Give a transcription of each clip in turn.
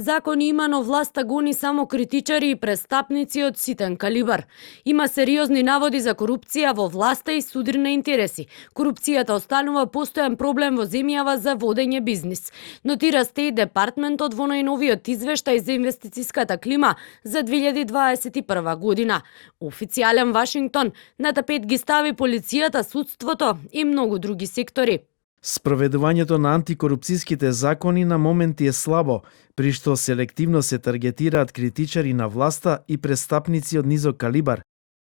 Закони има, но власта гони само критичари и престапници од ситен калибар. Има сериозни наводи за корупција во власта и судир на интереси. Корупцијата останува постојан проблем во земјава за водење бизнис. Нотира Стејт департментот во најновиот извештај за инвестицијската клима за 2021 година. Официјален Вашингтон на тапет ги стави полицијата, судството и многу други сектори. Спроведувањето на антикорупцијските закони на моменти е слабо, при што селективно се таргетираат критичари на власта и престапници од низок калибар.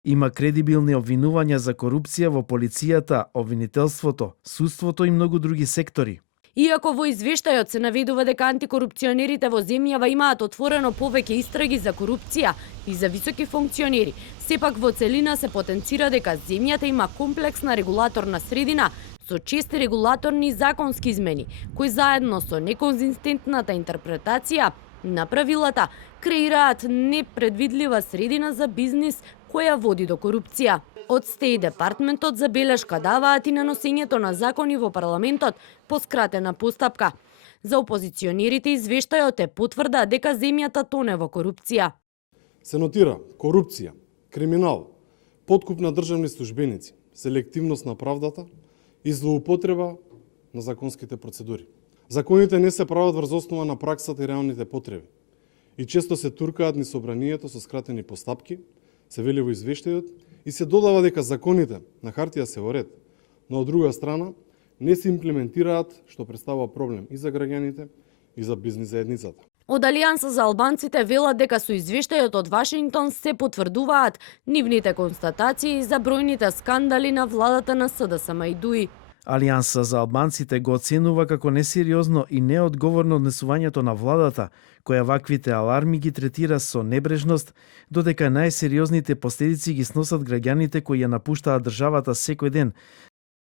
Има кредибилни обвинувања за корупција во полицијата, обвинителството, судството и многу други сектори. Иако во извештајот се наведува дека антикорупционерите во земјава имаат отворено повеќе истраги за корупција и за високи функционери, сепак во целина се потенцира дека земјата има комплексна регулаторна средина со чести регулаторни и законски измени, кои заедно со неконзистентната интерпретација на правилата креираат непредвидлива средина за бизнис која води до корупција. Од Стејт департментот забелешка даваат и на носењето на закони во парламентот по скратена постапка. За опозиционерите извештајот е потврда дека земјата тоне во корупција. Се нотира корупција, криминал, подкуп на државни службеници, селективност на правдата и злоупотреба на законските процедури. Законите не се прават врз основа на праксата и реалните потреби и често се туркаат низ собранието со скратени постапки, се вели во извештајот, и се додава дека законите на хартија се во ред, но од друга страна не се имплементираат, што представува проблем и за граѓаните и за бизнис заедницата. Од Алијанса за албанците велат дека со извештајот од Вашингтон се потврдуваат нивните констатации за бројните скандали на владата на СДСМ и ДУИ. Алијанса за албанците го оценува како несериозно и неодговорно однесувањето на владата, која ваквите аларми ги третира со небрежност, додека најсериозните последици ги сносат граѓаните кои ја напуштаат државата секој ден.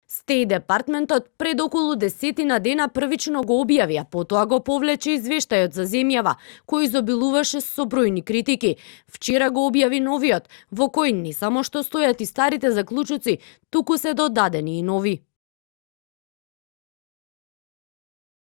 Стејт департментот пред околу 10 дена првично го објави, а потоа го повлече извештајот за земјава, кој изобилуваше со бројни критики. Вчера го објави новиот, во кој не само што стојат и старите заклучоци, туку се додадени и нови.